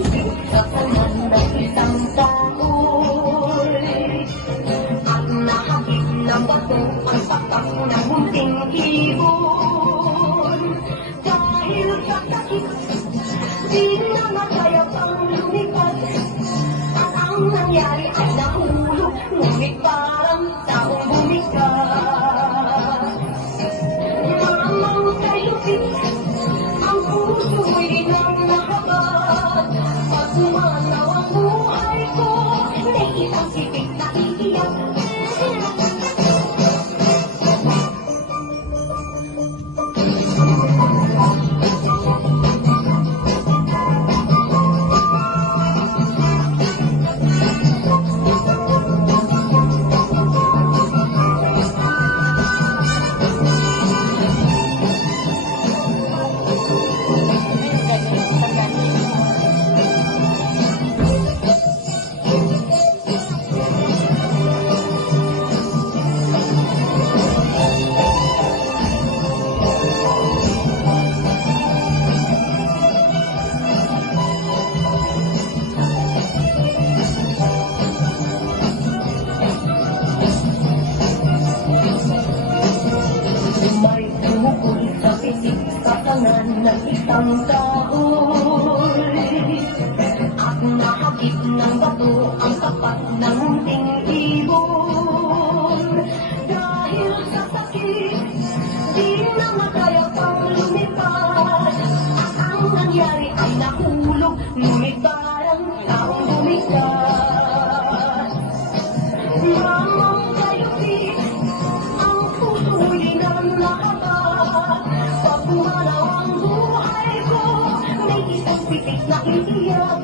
sumisip sa tanan ng isang tao'y at nahagip ng bato ang patak ng munting ibon. Dahil sa sakit, di na makaya pang lumipad at ang nangyari ay nahulog, ngunit parang taong bumigat. Mamang kayupit, ang puso'y nang nakabat. Pag umanaw ang buhay ko, may isang sipit na iiyak. Ng isang tao'y at nahagip ng bato ang tapat ng munting ibon. Dahil sa sakit, di na makaya pang lumipad at ang nangyari ay nahulog, ngunit parang taong bumigat. Mamang kayupit, ang puso'y nang nakabat. Pag umanaw ang buhay ko, may isang pitik na iiyak.